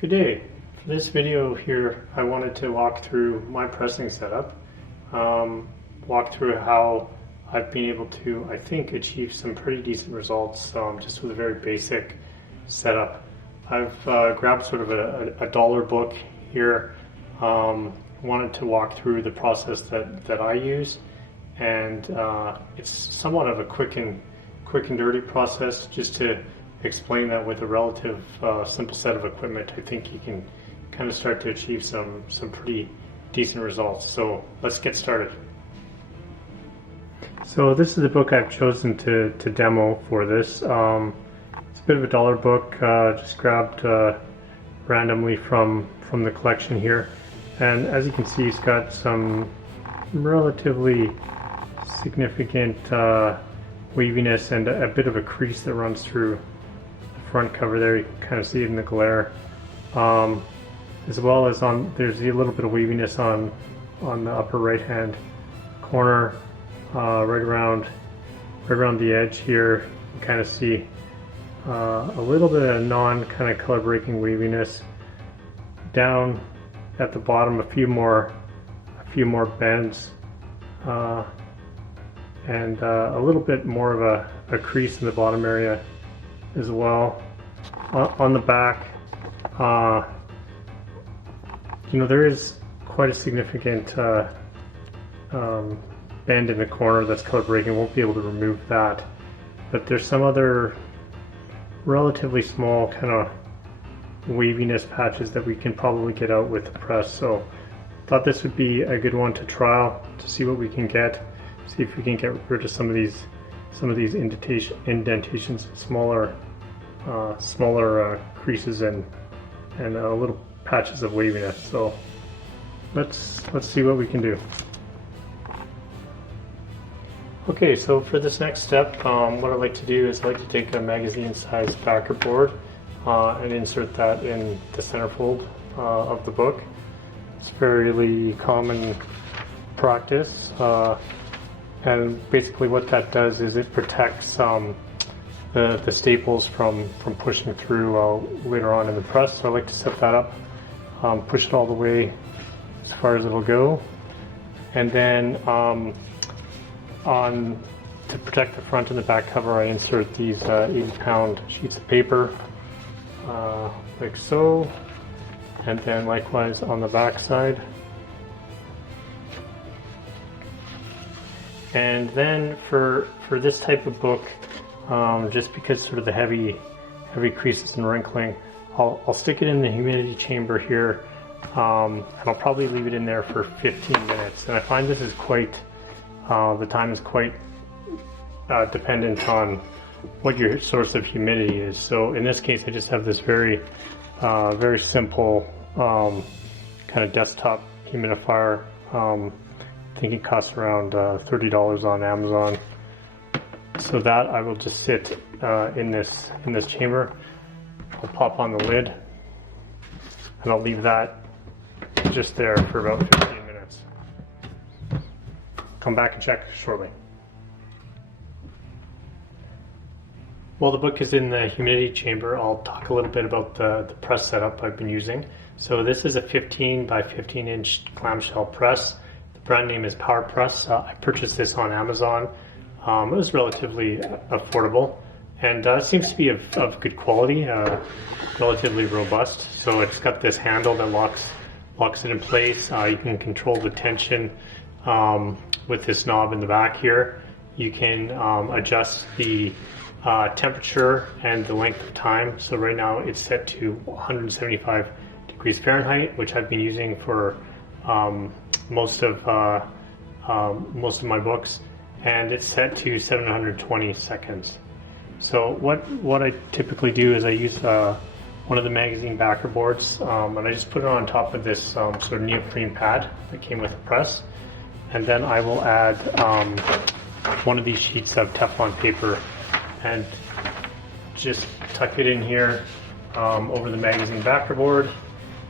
Good day. For this video here, I wanted to walk through my pressing setup, walk through how I've been able to, I think, achieve some pretty decent results just with a very basic setup. I've grabbed sort of a dollar book here, wanted to walk through the process that I use, and it's somewhat of a quick and dirty process. Just to explain that with a relative simple set of equipment, I think you can kind of start to achieve some pretty decent results. So let's get started. So this is the book I've chosen to demo for this. It's a bit of a dollar book, just grabbed randomly from the collection here, and as you can see, it's got some relatively significant waviness and a bit of a crease that runs through the front cover there. You can kind of see it in the glare, as well as there's a little bit of waviness on the upper right hand corner, right around the edge here. You can kind of see a little bit of non kind of color breaking waviness. Down at the bottom, a few more bends, and a little bit more of a crease in the bottom area as well. On the back, there is quite a significant bend in the corner that's color breaking. Won't be able to remove that, but there's some other relatively small kind of waviness patches that we can probably get out with the press. So thought this would be a good one to trial to see what we can get, see if we can get rid of some of these indentations, smaller creases and little patches of waviness. So let's see what we can do. Okay, so for this next step, what I'd like to do is I'd like to take a magazine-sized backer board and insert that in the centerfold of the book. It's fairly common practice, and basically what that does is it protects the staples from pushing through later on in the press. So I like to set that up, push it all the way as far as it'll go, and then to protect the front and the back cover, I insert these 80-pound sheets of paper, like so, and then likewise on the back side. And then for this type of book, just because sort of the heavy creases and wrinkling, I'll stick it in the humidity chamber here, and I'll probably leave it in there for 15 minutes. And I find this is quite, the time is quite dependent on what your source of humidity is. So in this case, I just have this very simple kind of desktop humidifier. I think it costs around $30 on Amazon. So that I will just sit in this chamber. I'll pop on the lid, and I'll leave that just there for about 15 minutes. Come back and check shortly. While the book is in the humidity chamber, I'll talk a little bit about the press setup I've been using. So this is a 15 by 15 inch clamshell press. The brand name is Power Press. I purchased this on Amazon. It was relatively affordable, and it seems to be of good quality, relatively robust. So it's got this handle that locks it in place. You can control the tension with this knob in the back here. You can adjust the temperature and the length of time. So right now it's set to 175 degrees Fahrenheit, which I've been using for most of my books, and it's set to 720 seconds. So what I typically do is I use one of the magazine backer boards, and I just put it on top of this sort of neoprene pad that came with the press, and then I will add one of these sheets of Teflon paper and just tuck it in here over the magazine backer board,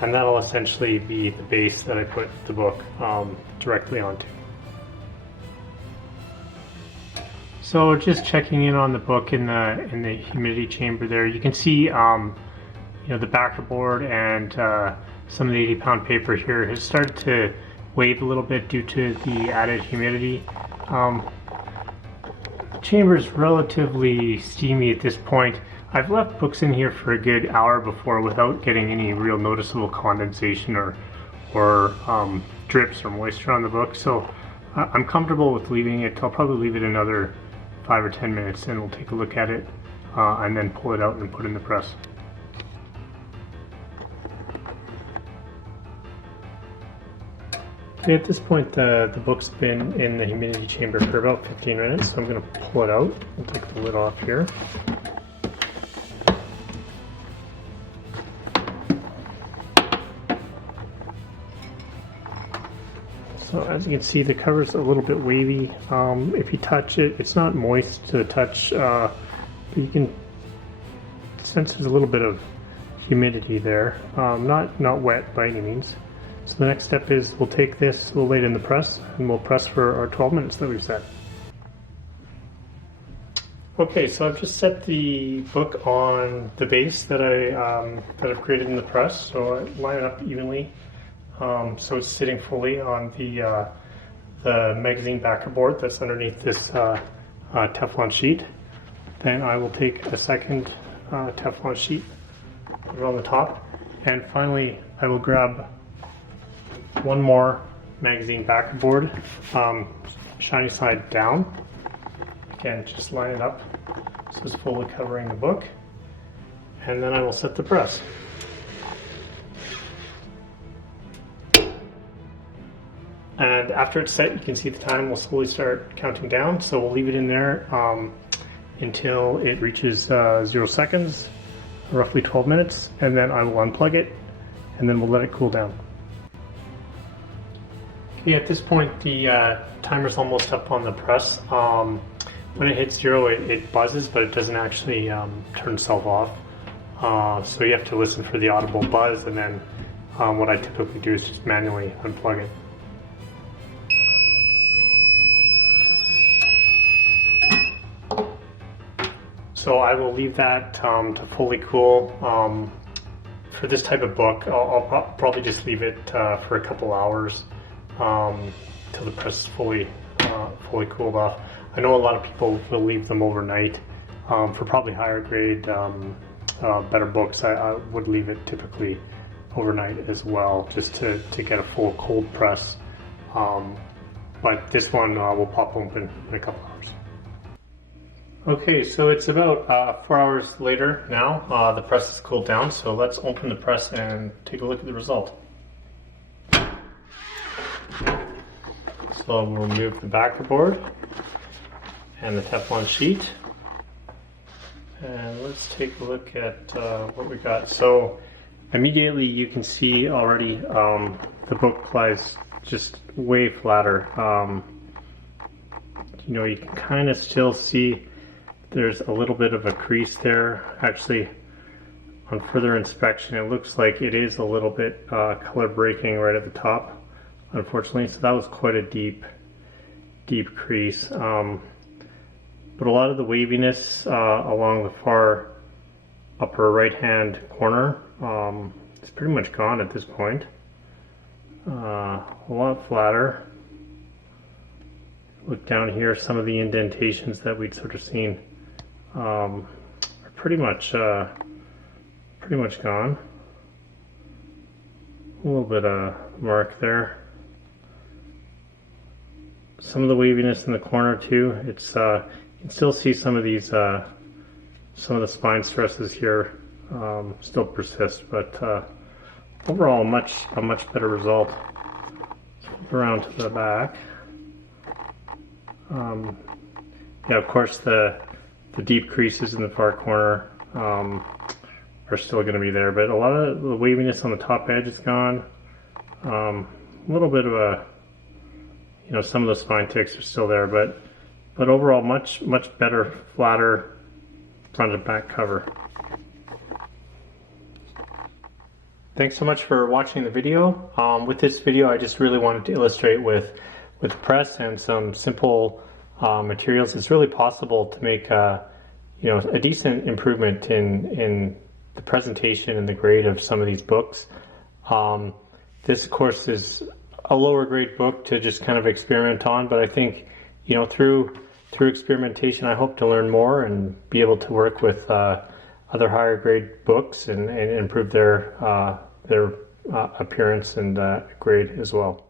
and that'll essentially be the base that I put the book directly onto. So just checking in on the book in the humidity chamber there, you can see the backer board and some of the 80-pound paper here has started to wave a little bit due to the added humidity. The chamber is relatively steamy at this point. I've left books in here for a good hour before without getting any real noticeable condensation or drips or moisture on the book, so I'm comfortable with leaving it. I'll probably leave it another 5 or 10 minutes and we'll take a look at it and then pull it out and put it in the press. Okay, at this point the book's been in the humidity chamber for about 15 minutes, so I'm going to pull it out and take the lid off here. So as you can see, the cover's a little bit wavy. If you touch it, it's not moist to the touch, but you can sense there's a little bit of humidity there. Not wet by any means. So the next step is we'll take this, we'll lay it in the press, and we'll press for our 12 minutes that we've set. Okay, so I've just set the book on the base that I've created in the press. So I line it up evenly. So it's sitting fully on the magazine backer board that's underneath this Teflon sheet. Then I will take a second Teflon sheet, put it on the top, and finally I will grab one more magazine backer board, shiny side down. Again, just line it up so it's fully covering the book, and then I will set the press. And after it's set, you can see the time will slowly start counting down. So we'll leave it in there until it reaches 0 seconds, roughly 12 minutes, and then I will unplug it, and then we'll let it cool down. Okay, at this point, the timer's almost up on the press. When it hits 0, it buzzes, but it doesn't actually turn itself off. So you have to listen for the audible buzz, and then what I typically do is just manually unplug it. So I will leave that to fully cool. For this type of book, I'll probably just leave it for a couple hours till the press is fully cooled off. I know a lot of people will leave them overnight. For probably higher grade, better books, I would leave it typically overnight as well, just to get a full cold press. But this one will pop open in a couple hours. Okay, so it's about 4 hours later now. The press is cooled down, so let's open the press and take a look at the result. So we'll remove the backer board and the Teflon sheet. And let's take a look at what we got. So immediately you can see already the book lies just way flatter. You can kind of still see there's a little bit of a crease there. Actually, on further inspection, it looks like it is a little bit color breaking right at the top, unfortunately. So that was quite a deep crease. But a lot of the waviness along the far upper right-hand corner is pretty much gone at this point. A lot flatter. Look down here, some of the indentations that we'd sort of seen are pretty much gone. A little bit of mark there. Some of the waviness in the corner too. It's you can still see some of these some of the spine stresses here still persist, but overall a much better result. Flip around to the back. Yeah, of course the deep creases in the far corner are still going to be there, but a lot of the waviness on the top edge is gone. A little bit of a, some of the spine ticks are still there, but overall much better, flatter front and back cover. Thanks so much for watching the video. With this video, I just really wanted to illustrate with press and some simple materials. It's really possible to make a decent improvement in the presentation and the grade of some of these books. This course is a lower grade book to just kind of experiment on, but I think, you know, through experimentation, I hope to learn more and be able to work with other higher grade books and improve their appearance and grade as well.